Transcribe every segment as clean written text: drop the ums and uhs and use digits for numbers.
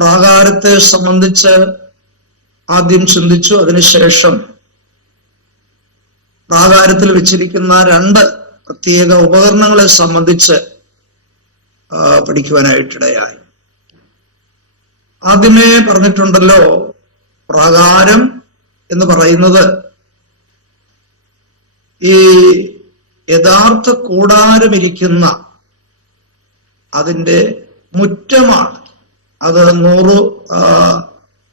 പ്രാകാരത്തെ സംബന്ധിച്ച് ആദ്യം ചിന്തിച്ചു. അതിനുശേഷം പ്രാകാരത്തിൽ വെച്ചിരിക്കുന്ന 2 പ്രത്യേക ഉപകരണങ്ങളെ സംബന്ധിച്ച് പഠിക്കുവാനായിട്ടിടയായി. ആദ്യമേ പറഞ്ഞിട്ടുണ്ടല്ലോ, പ്രാകാരം എന്ന് പറയുന്നത് ഈ യഥാർത്ഥ കൂടാരമിരിക്കുന്ന അതിൻ്റെ മുറ്റമാണ്. അത് 100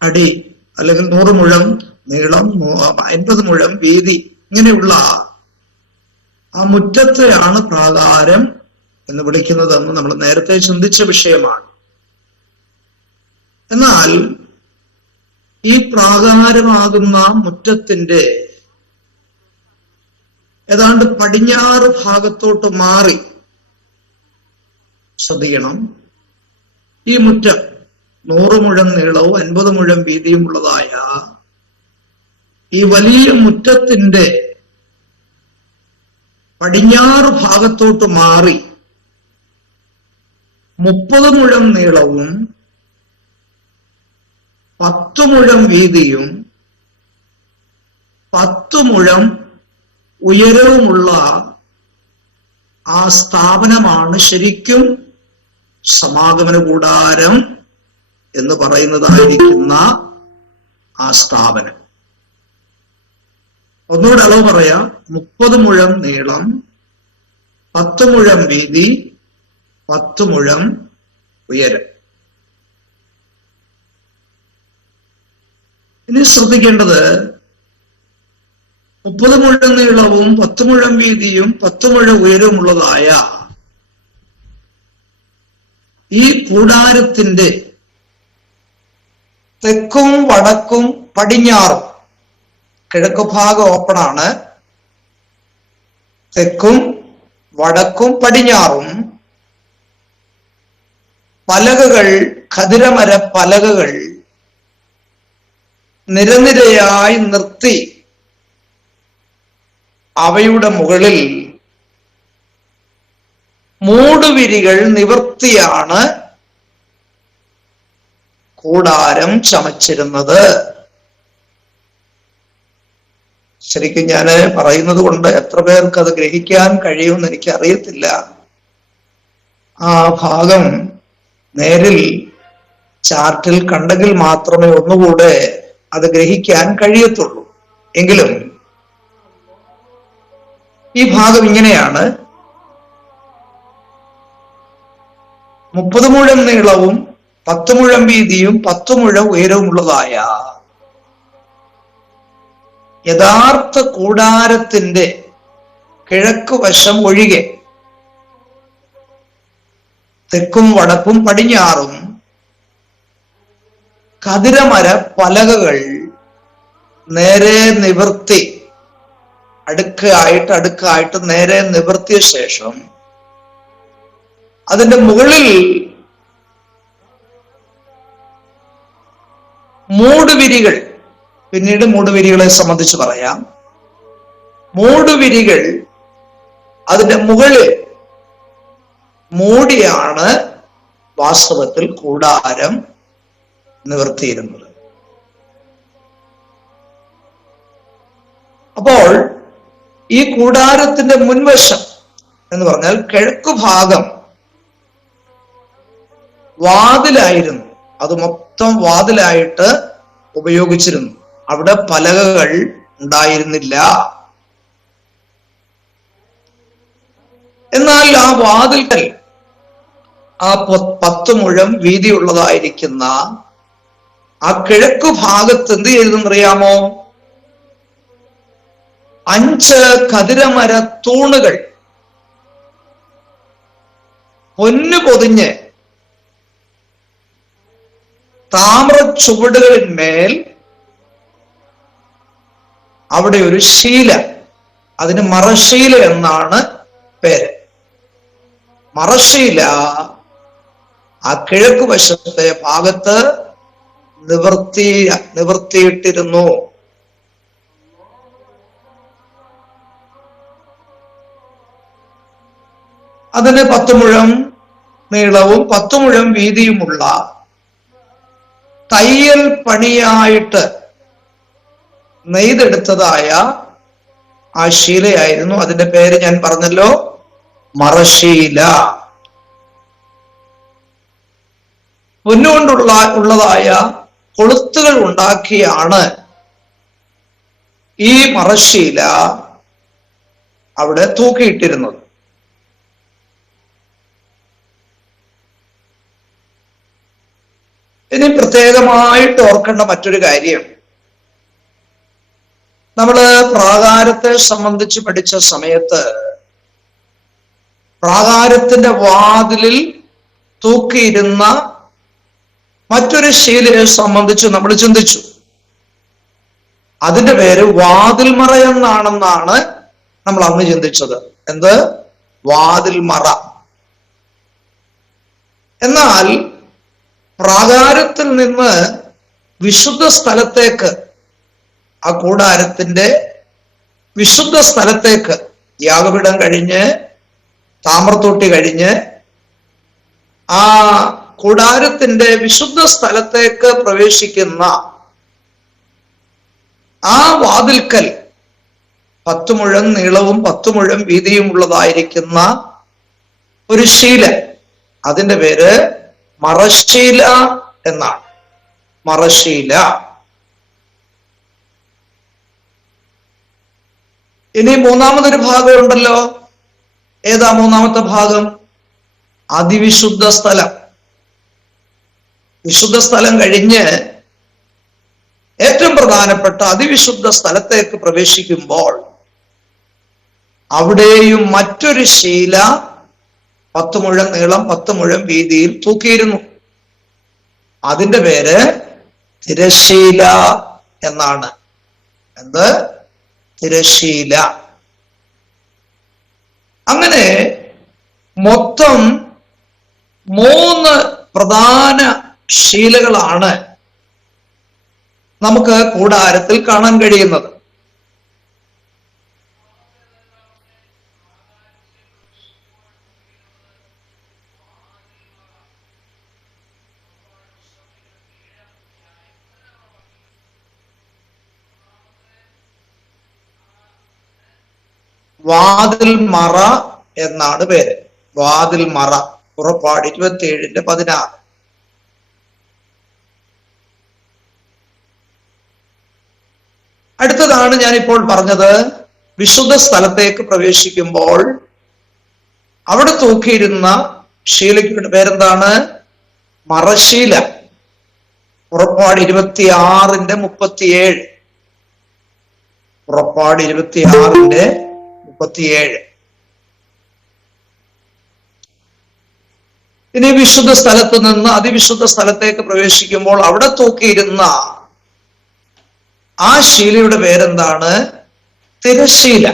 അടി അല്ലെങ്കിൽ 100 മുഴം നീളം, 50 മുഴം വീതി, ഇങ്ങനെയുള്ള ആ മുറ്റത്തെയാണ് പ്രാകാരം എന്ന് വിളിക്കുന്നതെന്ന് നമ്മൾ നേരത്തെ ചിന്തിച്ച വിഷയമാണ്. എന്നാൽ ഈ പ്രാകാരമാകുന്ന മുറ്റത്തിന്റെ ഏതാണ്ട് പടിഞ്ഞാറ് ഭാഗത്തോട്ട് മാറി, ശ്രദ്ധിക്കണം, ഈ മുറ്റം 100 മുഴം നീളവും 50 മുഴം വീതിയും ഉള്ളതായ ഈ വലിയ മുറ്റത്തിന്റെ പടിഞ്ഞാറ് ഭാഗത്തോട്ട് മാറി 30 മുഴം നീളവും 10 മുഴം വീതിയും 10 മുഴം ഉയരവുമുള്ള ആ സ്ഥാപനമാണ് ശരിക്കും സമാഗമന കൂടാരം എന്ന് പറയുന്നതായിരിക്കുന്ന ആ സ്ഥാപനം. ഒന്നുകൂടെ അളവ് പറയാം. 30 മുഴം നീളം, 10 മുഴം വീതി, 10 മുഴം ഉയരം. ഇനി ശ്രദ്ധിക്കേണ്ടത്, 30 മുഴം നീളവും 10 മുഴം വീതിയും 10 മുഴം ഉയരവുമുള്ളതായ ഈ കൂടാരത്തിന്റെ തെക്കും വടക്കും പടിഞ്ഞാറും, കിഴക്ക് ഭാഗം ഓപ്പണാണ്, തെക്കും വടക്കും പടിഞ്ഞാറും പലകകൾ, ഖദിരമര പലകകൾ നിരനിരയായി നിർത്തി അവയുടെ മുകളിൽ മൂടുവിരികൾ നിവർത്തിയാണ് കൂടാരം ചമച്ചിരുന്നത്. ശരിക്കും ഞാൻ പറയുന്നത് കൊണ്ട് എത്ര പേർക്ക് അത് ഗ്രഹിക്കാൻ കഴിയുമെന്ന് എനിക്ക് അറിയത്തില്ല. ആ ഭാഗം നേരിൽ ചാർട്ടിൽ കണ്ടെങ്കിൽ മാത്രമേ ഒന്നുകൂടെ അത് ഗ്രഹിക്കാൻ കഴിയത്തുള്ളൂ. എങ്കിലും ഈ ഭാഗം ഇങ്ങനെയാണ്. 30 മുഴം നീളവും 10 മുഴം വീതിയും 10 മുഴം ഉയരവുമുള്ളതായ യഥാർത്ഥ കൂടാരത്തിന്റെ കിഴക്ക് വശം ഒഴികെ തെക്കും വടക്കും പടിഞ്ഞാറും ഖദിരമര പലകകൾ നേരെ നിവർത്തി, അടുക്കായിട്ട് നേരെ നിവർത്തിയ ശേഷം അതിന്റെ മുകളിൽ മൂടുവിരികൾ, പിന്നീട് മൂടുവിരികളെ സംബന്ധിച്ച് പറയാം, മൂടുവിരികൾ അതിന്റെ മുകളിൽ മൂടിയാണ് വാസ്തവത്തിൽ കൂടാരം നിവർത്തിയിരുന്നത്. അപ്പോൾ ഈ കൂടാരത്തിന്റെ മുൻവശം എന്ന് പറഞ്ഞാൽ കിഴക്കു ഭാഗം വാതിലായിരുന്നു. അത് മൊത്തം വാതിലായിട്ട് ഉപയോഗിച്ചിരുന്നു. അവിടെ പലകകൾ ഉണ്ടായിരുന്നില്ല. എന്നാൽ ആ വാതിൽക്കൽ ആ 10 മുഴം വീതിയുള്ളതായിരിക്കുന്ന ആ കിഴക്കു ഭാഗത്ത് എന്ത് ചെയ്തെന്നറിയാമോ? 5 ഖദിരമര തൂണുകൾ പൊന്നു പൊതിഞ്ഞ് താമ്ര ചുവടുകളിന്മേൽ അവിടെ ഒരു ശീല, അതിന് മറശീല എന്നാണ് പേര്. മറശീല ആ കിഴക്ക് വശത്തെ ഭാഗത്ത് നിവർത്തിയിട്ടിരുന്നു. അതിന് 10 മുഴം നീളവും 10 മുഴം വീതിയുമുള്ള തയ്യൽ പണിയായിട്ട് നെയ്തെടുത്തതായ ആ ശീലയായിരുന്നു. അതിന്റെ പേര് ഞാൻ പറഞ്ഞല്ലോ, മറശീല. പൊന്നുകൊണ്ടുള്ളതായ കൊളുത്തുകൾ ഉണ്ടാക്കിയാണ് ഈ മറശീല അവിടെ തൂക്കിയിട്ടിരുന്നത്. ഇനി പ്രത്യേകമായിട്ട് ഓർക്കേണ്ട മറ്റൊരു കാര്യം, നമ്മള് പ്രാകാരത്തെ സംബന്ധിച്ച് പഠിച്ച സമയത്ത് പ്രാകാരത്തിന്റെ വാതിലിൽ തൂക്കിയിരുന്ന മറ്റൊരു ശീലയെ സംബന്ധിച്ച് നമ്മൾ ചിന്തിച്ചു. അതിന്റെ പേര് വാതിൽ മറ എന്നാണെന്നാണ് നമ്മൾ അന്ന് ചിന്തിച്ചത്. എന്ത്? വാതിൽ മറ. എന്നാൽ പ്രാകാരത്തിൽ നിന്ന് വിശുദ്ധ സ്ഥലത്തേക്ക്, ആ കൂടാരത്തിന്റെ വിശുദ്ധ സ്ഥലത്തേക്ക്, യാഗപീഠം കഴിഞ്ഞ് താമ്രത്തൊട്ടി കഴിഞ്ഞ് ആ കൂടാരത്തിന്റെ വിശുദ്ധ സ്ഥലത്തേക്ക് പ്രവേശിക്കുന്ന ആ വാതിൽക്കൽ 10 മുഴം നീളവും 10 മുഴം വീതിയും ഉള്ളതായിരിക്കുന്ന ഒരു ശീല, അതിന്റെ പേര് മറശീല എന്നാണ്. മറശീല. ഇനി മൂന്നാമതൊരു ഭാഗം ഉണ്ടല്ലോ. ഏതാ മൂന്നാമത്തെ ഭാഗം? അതിവിശുദ്ധ സ്ഥലം. വിശുദ്ധ സ്ഥലം കഴിഞ്ഞ് ഏറ്റവും പ്രധാനപ്പെട്ട അതിവിശുദ്ധ സ്ഥലത്തേക്ക് പ്രവേശിക്കുമ്പോൾ അവിടെയും മറ്റൊരു ശീല 10 മുഴം നീളം 10 മുഴം വീതിയിൽ തൂക്കിയിരുന്നു. അതിന്റെ പേര് തിരശീല എന്നാണ്. എന്ത്? തിരശീല. അങ്ങനെ മൊത്തം 3 പ്രധാന ശീലകളാണ് നമുക്ക് കൂടാരത്തിൽ കാണാൻ കഴിയുന്നത്. വാതിൽ മറ എന്നാണ് പേര്. വാതിൽ മറ. പുറപ്പാട് 27:16. അടുത്തതാണ് ഞാനിപ്പോൾ പറഞ്ഞത്. വിശുദ്ധ സ്ഥലത്തേക്ക് പ്രവേശിക്കുമ്പോൾ അവിടെ തൂക്കിയിരുന്ന ശീലയ്ക്കുടെ പേരെന്താണ്? മറശീല. പുറപ്പാട് 26:37. പുറപ്പാട് 26:37. ഇനി വിശുദ്ധ സ്ഥലത്ത് നിന്ന് അതിവിശുദ്ധ സ്ഥലത്തേക്ക് പ്രവേശിക്കുമ്പോൾ അവിടെ തൂക്കിയിരുന്ന ആ ശീലയുടെ പേരെന്താണ്? തിരശീല.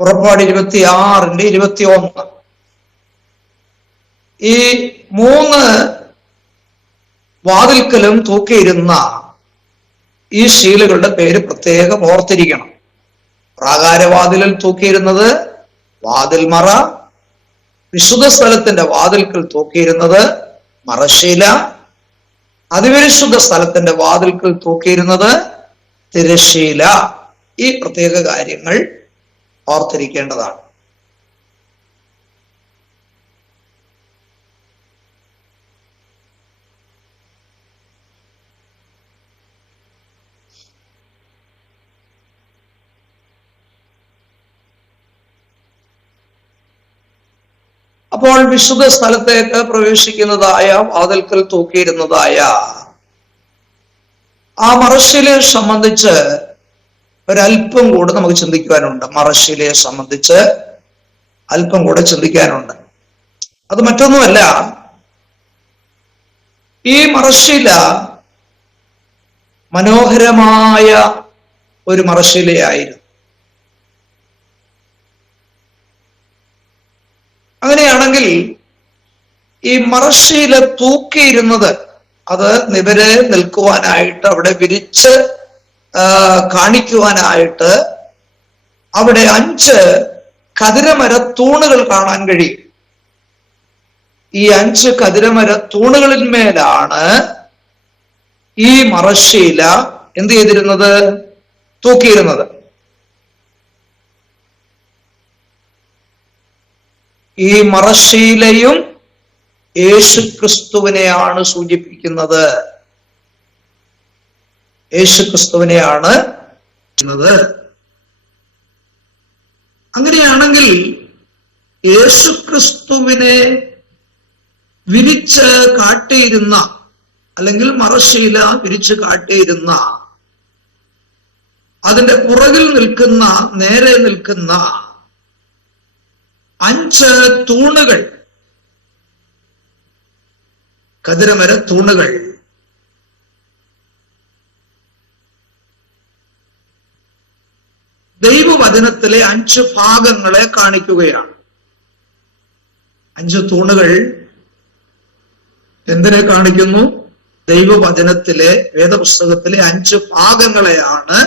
പുറപ്പാട് 26:21. ഈ 3 വാതിൽക്കലും തൂക്കിയിരുന്ന ഈ ശീലകളുടെ പേര് പ്രത്യേകം ഓർത്തിരിക്കണം. പ്രാകാരവാതിലിൽ തൂക്കിയിരുന്നത് വാതിൽ മറ, വിശുദ്ധ സ്ഥലത്തിന്റെ വാതിൽക്കൽ തൂക്കിയിരുന്നത് മറശീല, അതിവിശുദ്ധ സ്ഥലത്തിന്റെ വാതിൽക്കൽ തൂക്കിയിരുന്നത് തിരശീല. ഈ പ്രത്യേക കാര്യങ്ങൾ ഓർത്തിരിക്കേണ്ടതാണ്. അപ്പോൾ വിശുദ്ധ സ്ഥലത്തേക്ക് പ്രവേശിക്കുന്നതായ വാതിൽക്കൽ തൂക്കിയിരുന്നതായ ആ മറശീലയെ സംബന്ധിച്ച് ഒരല്പം കൂടെ നമുക്ക് ചിന്തിക്കുവാനുണ്ട്. മറശീലയെ സംബന്ധിച്ച് അല്പം കൂടെ ചിന്തിക്കാനുണ്ട്. അത് മറ്റൊന്നുമല്ല, ഈ മറശീല മനോഹരമായ ഒരു മറശീലയായിരുന്നു. അങ്ങനെയാണെങ്കിൽ ഈ മറശീല തൂക്കിയിരുന്നത് അത് നിവരെ നിൽക്കുവാനായിട്ട്, അവിടെ വിരിച്ച് കാണിക്കുവാനായിട്ട് അവിടെ 5 കതിരമര തൂണുകൾ കാണാൻ കഴിയും. ഈ 5 ഖദിരമര തൂണുകളിന്മേലാണ് ഈ മറശ്ശീല എന്ത് ചെയ്തിരുന്നത്? തൂക്കിയിരുന്നത്. ഈ മറശ്ശീലയും യേശുക്രിസ്തുവിനെയാണ് സൂചിപ്പിക്കുന്നത്. യേശുക്രിസ്തുവിനെയാണ്. അങ്ങനെയാണെങ്കിൽ യേശുക്രിസ്തുവിനെ വിരിച്ച് കാട്ടിയിരുന്ന, അല്ലെങ്കിൽ മറശ്ശീല വിരിച്ച് കാട്ടിയിരുന്ന, അതിന്റെ പുറകിൽ നിൽക്കുന്ന, നേരെ നിൽക്കുന്ന 5 തൂണുകൾ, ഖദിരമര തൂണുകൾ, ദൈവവചനത്തിലെ 5 ഭാഗങ്ങളെ കാണിക്കുകയാണ്. 5 തൂണുകൾ എന്തിനെ കാണിക്കുന്നു? ദൈവവചനത്തിലെ, വേദപുസ്തകത്തിലെ 5 ഭാഗങ്ങളെയാണ്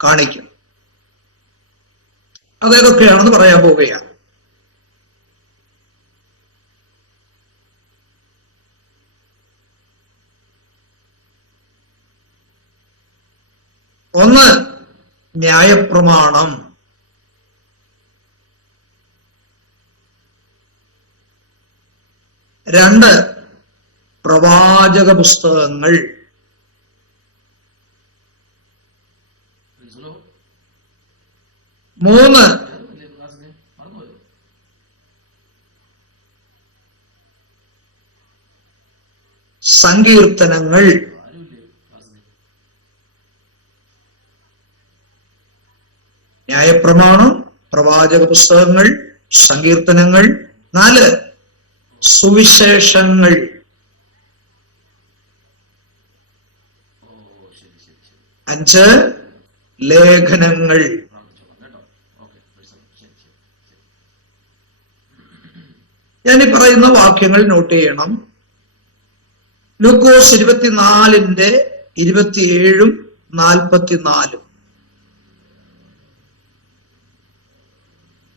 കാണിക്കുന്നത്. അതേതൊക്കെയാണെന്ന് പറയാൻ പോവുകയാണ്. ഒന്ന്, ന്യായപ്രമാണം. 2, പ്രവാചക പുസ്തകങ്ങൾ. 3, സങ്കീർത്തനങ്ങൾ. 'ന്യായപ്രമാണം, പ്രവാചക പുസ്തകങ്ങൾ, സങ്കീർത്തനങ്ങൾ. 4, സുവിശേഷങ്ങൾ. 5, ലേഖനങ്ങൾ. ഞാനീ പറയുന്ന വാക്യങ്ങൾ നോട്ട് ചെയ്യണം. ലൂക്കോസ് 24-ന്റെ 27-ഉം 44-ഉം.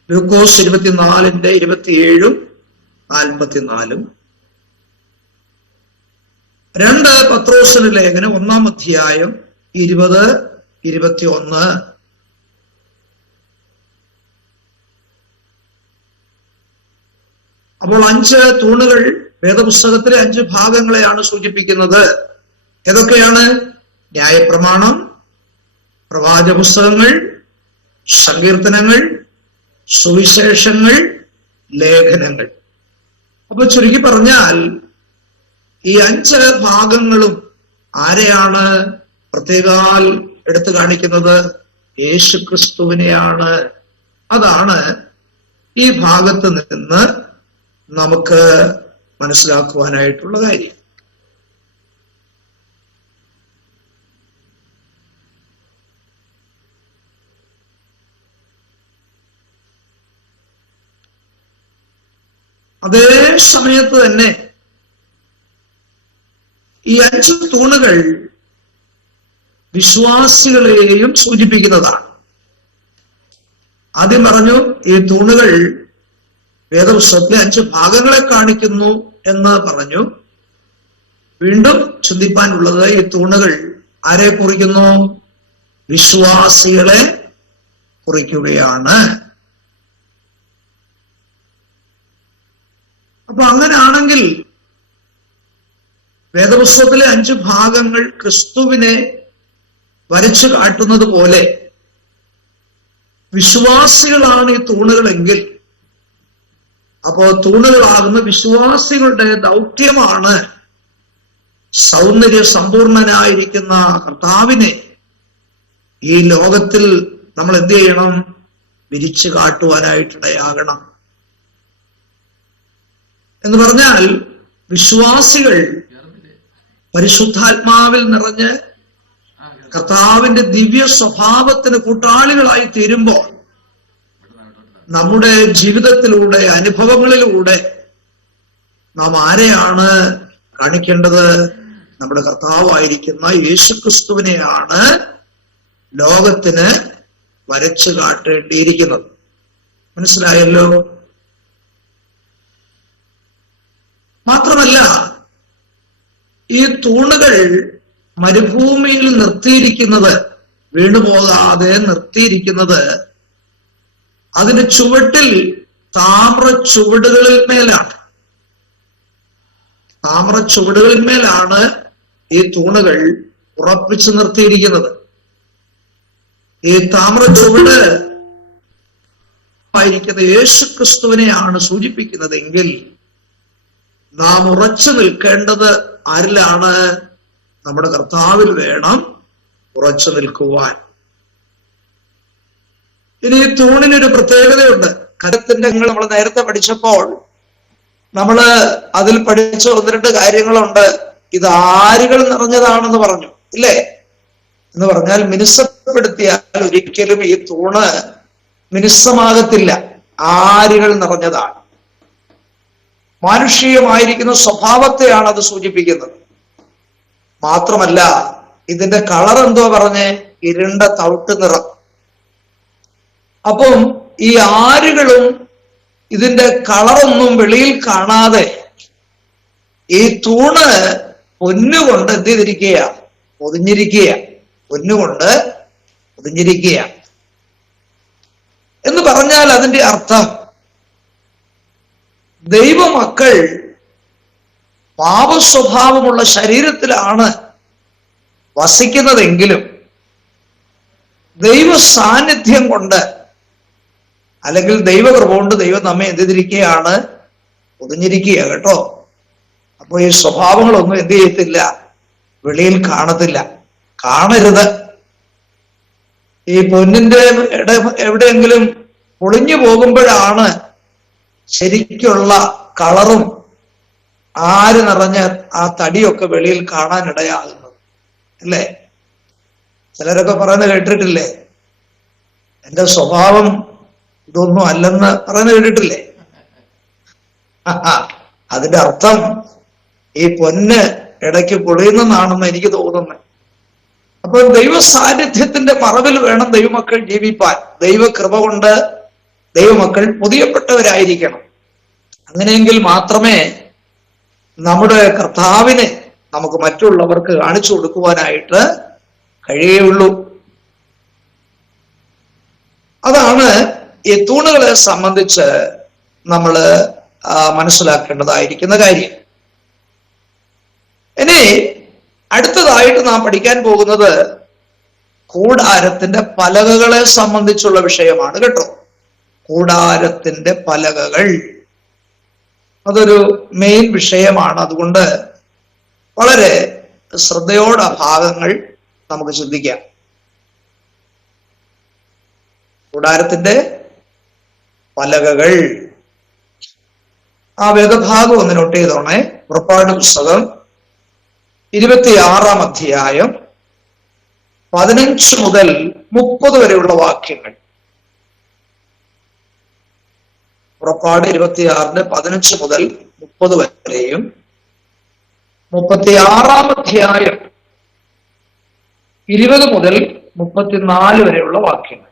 ലൂക്കോസ് 24-ന്റെ 27-ഉം 44-ഉം. 2 പത്രോസിന്റെ ലേഖനം 1-ാം അധ്യായം 20-21. അപ്പോൾ 5 തൂണുകൾ വേദപുസ്തകത്തിലെ 5 ഭാഗങ്ങളെയാണ് സൂചിപ്പിക്കുന്നത്. ഏതൊക്കെയാണ്? ന്യായപ്രമാണം, പ്രവാചക പുസ്തകങ്ങൾ, സങ്കീർത്തനങ്ങൾ, സുവിശേഷങ്ങൾ, ലേഖനങ്ങൾ. അപ്പൊ ചുരുക്കി പറഞ്ഞാൽ ഈ 5 ഭാഗങ്ങളും ആരെയാണ് പ്രത്യേകാൽ എടുത്തു കാണിക്കുന്നത്? യേശുക്രിസ്തുവിനെയാണ്. അതാണ് ഈ ഭാഗത്ത് നിന്ന് നമുക്ക് മനസ്സിലാക്കുവാനായിട്ടുള്ള കാര്യം. അതേ സമയത്ത് തന്നെ ഈ 5 തൂണുകൾ വിശ്വാസികളെയും സൂചിപ്പിക്കുന്നതാണ്. ആദ്യം പറഞ്ഞു ഈ തൂണുകൾ വേദപുസ്തകത്തിലെ 5 ഭാഗങ്ങളെ കാണിക്കുന്നു എന്ന് പറഞ്ഞു. വീണ്ടും ചിന്തിപ്പാനുള്ളത്, ഈ തൂണുകൾ ആരെ കുറിക്കുന്നു? വിശ്വാസികളെ കുറിക്കുകയാണ്. അപ്പൊ അങ്ങനെയാണെങ്കിൽ വേദപുസ്തകത്തിലെ 5 ഭാഗങ്ങൾ ക്രിസ്തുവിനെ വരച്ചു കാട്ടുന്നത് പോലെ വിശ്വാസികളാണ് ഈ തൂണുകളെങ്കിൽ, അപ്പോ തൂണുകളാകുന്ന വിശ്വാസികളുടെ ദൗത്യമാണ് സൗന്ദര്യ സമ്പൂർണനായിരിക്കുന്ന കർത്താവിനെ ഈ ലോകത്തിൽ നമ്മൾ എന്ത് ചെയ്യണം? വിരിച്ചു കാട്ടുവാനായിട്ടിടയാകണം. എന്ന് പറഞ്ഞാൽ വിശ്വാസികൾ പരിശുദ്ധാത്മാവിൽ നിറഞ്ഞ് കർത്താവിന്റെ ദിവ്യ സ്വഭാവത്തിന് കൂട്ടാളികളായി തീരുമ്പോൾ നമ്മുടെ ജീവിതത്തിലൂടെ, അനുഭവങ്ങളിലൂടെ നാം ആരെയാണ് കാണിക്കേണ്ടത്? നമ്മുടെ കർത്താവായിരിക്കുന്ന യേശുക്രിസ്തുവിനെയാണ് ലോകത്തിന് വരച്ചു കാട്ടേണ്ടിയിരിക്കുന്നത്. മനസ്സിലായല്ലോ? മാത്രമല്ല, ഈ തൂണുകൾ മരുഭൂമിയിൽ നിർത്തിയിരിക്കുന്നത്, വീണുപോകാതെ നിർത്തിയിരിക്കുന്നത് അതിന് ചുവട്ടിൽ താമ്ര ചുവടുകളിന്മേലാണ്. താമ്ര ചുവടുകളിന്മേലാണ് ഈ തൂണുകൾ ഉറപ്പിച്ചു നിർത്തിയിരിക്കുന്നത്. ഈ താമ്ര ചുവട് ആയിരിക്കുന്ന യേശു ക്രിസ്തുവിനെയാണ് സൂചിപ്പിക്കുന്നതെങ്കിൽ നാം ഉറച്ചു നിൽക്കേണ്ടത് ആരിലാണ്? നമ്മുടെ കർത്താവിൽ വേണം ഉറച്ചു നിൽക്കുവാൻ. ഇനി ഈ തൂണിനൊരു പ്രത്യേകതയുണ്ട്. കരത്തിന്റെ നമ്മൾ നേരത്തെ പഠിച്ചപ്പോൾ നമ്മള് അതിൽ പഠിച്ച 1-2 കാര്യങ്ങളുണ്ട്. ഇത് ആരുകൾ നിറഞ്ഞതാണെന്ന് പറഞ്ഞു, ഇല്ലേ? എന്ന് പറഞ്ഞാൽ മിനുസപ്പെടുത്തിയാൽ ഒരിക്കലും ഈ തൂണ് മിനുസമാകത്തില്ല. ആരുകൾ നിറഞ്ഞതാണ്. മാനുഷികമായിരിക്കുന്ന സ്വഭാവത്തെയാണ് അത് സൂചിപ്പിക്കുന്നത്. മാത്രമല്ല, ഇതിന്റെ കളർ എന്തോ പറഞ്ഞ് ഇരുണ്ട തവിട്ട് നിറം. അപ്പം ഈ ആരുകളും ഇതിന്റെ കളറൊന്നും വെളിയിൽ കാണാതെ ഈ തൂണ് പൊന്നുകൊണ്ട് എന്ത് ചെയ്തിരിക്കുക? പൊതിഞ്ഞിരിക്കുക. പൊന്നുകൊണ്ട് പൊതിഞ്ഞിരിക്കുക എന്ന് പറഞ്ഞാൽ അതിന്റെ അർത്ഥം ദൈവമക്കൾ പാപസ്വഭാവമുള്ള ശരീരത്തിലാണ് വസിക്കുന്നതെങ്കിലും ദൈവ സാന്നിധ്യം കൊണ്ട്, അല്ലെങ്കിൽ ദൈവകൃപ കൊണ്ട് ദൈവം നമ്മെ എന്ത് ചെയ്തിരിക്കുകയാണ്? പൊതിഞ്ഞിരിക്കുക കേട്ടോ. അപ്പൊ ഈ സ്വഭാവങ്ങളൊന്നും എന്ത് ചെയ്യത്തില്ല? വെളിയിൽ കാണത്തില്ല. കാണരുത്. ഈ പൊന്നിന്റെ എവിടെയെങ്കിലും പൊളിഞ്ഞു പോകുമ്പോഴാണ് ശരിക്കുള്ള കളറും ആര് നിറഞ്ഞ ആ തടിയൊക്കെ വെളിയിൽ കാണാനിടയാകുന്നത്, അല്ലേ? ചിലരൊക്കെ പറയുന്നത് കേട്ടിട്ടില്ലേ? എന്റെ സ്വഭാവം ഇതൊന്നും അല്ലെന്ന് പറയുന്നത് കേട്ടിട്ടില്ലേ? അതിന്റെ അർത്ഥം ഈ പൊന്ന് ഇടയ്ക്ക് പൊളിയുന്നതാണെന്ന് എനിക്ക് തോന്നുന്നത്. അപ്പൊ ദൈവ സാന്നിധ്യത്തിന്റെ മറവിൽ വേണം ദൈവമക്കൾ ജീവിപ്പാൻ. ദൈവകൃപ കൊണ്ട് ദൈവമക്കൾ പൊതിയപ്പെട്ടവരായിരിക്കണം. അങ്ങനെയെങ്കിൽ മാത്രമേ നമ്മുടെ കർത്താവിനെ നമുക്ക് മറ്റുള്ളവർക്ക് കാണിച്ചു കൊടുക്കുവാനായിട്ട് കഴിയുള്ളൂ. അതാണ് ഈ തൂണുകളെ സംബന്ധിച്ച് നമ്മൾ മനസ്സിലാക്കേണ്ടതായിരിക്കുന്ന കാര്യം. ഇനി അടുത്തതായിട്ട് നാം പഠിക്കാൻ പോകുന്നത് കൂടാരത്തിന്റെ പലകകളെ സംബന്ധിച്ചുള്ള വിഷയമാണ് കേട്ടോ. കൂടാരത്തിന്റെ പലകകൾ അതൊരു മെയിൻ വിഷയമാണ്. അതുകൊണ്ട് വളരെ ശ്രദ്ധയോടെ ഭാഗങ്ങൾ നമുക്ക് ചിന്തിക്കാം. കൂടാരത്തിന്റെ പലകകൾ, ആ വേദഭാഗം ഒന്ന് നോട്ട് ചെയ്തോണേ. പുറപ്പാട് പുസ്തകം 26-ാം അധ്യായം 15 മുതൽ 30 വരെയുള്ള വാക്യങ്ങൾ. പുറപ്പാട് 26-ന്റെ 15 മുതൽ 30 വരെയും 36-ാം അധ്യായം 20 മുതൽ 34 വരെയുള്ള വാക്യങ്ങൾ.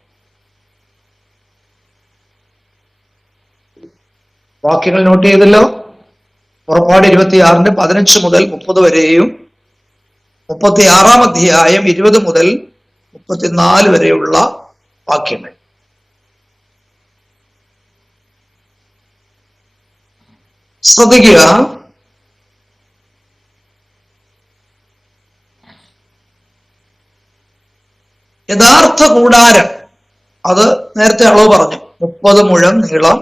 വാക്യങ്ങൾ നോട്ട് ചെയ്തല്ലോ. പുറപ്പാട് 26-ന്റെ 15 മുതൽ 30 വരെയും 36-ാം അധ്യായം 20 മുതൽ 34 വരെയുള്ള വാക്യങ്ങൾ. ശ്രദ്ധിക്കുക. യഥാർത്ഥ കൂടാരം അത് നേരത്തെ അളവ് പറഞ്ഞു. 30 മുഴം നീളം,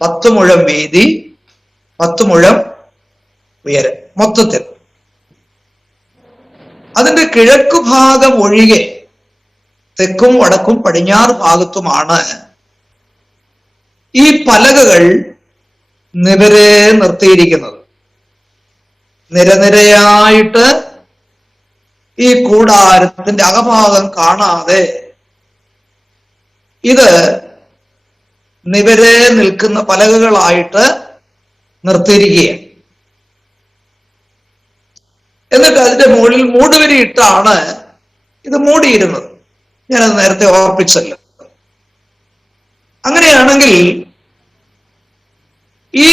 10 മുഴം വീതി, 10 മുഴം ഉയരം. മൊത്തത്തിൽ അതിന്റെ കിഴക്കു ഭാഗം ഒഴികെ തെക്കും വടക്കും പടിഞ്ഞാറ് ഭാഗത്തുമാണ് ഈ പലകകൾ നിരരെ നിർത്തിയിരിക്കുന്നത്. നിരനിരയായിട്ട് ഈ കൂടാരത്തിന്റെ അകഭാഗം കാണാതെ ഇത് നിവരെ നിൽക്കുന്ന പലകകളായിട്ട് നിർത്തിയിരിക്കുകയാണ്. എന്നിട്ട് അതിന്റെ മുകളിൽ മൂടുവരിയിട്ടാണ് ഇത് മൂടിയിരുന്നത്. ഞാനത് നേരത്തെ ഓർപ്പിച്ചല്ലോ. അങ്ങനെയാണെങ്കിൽ ഈ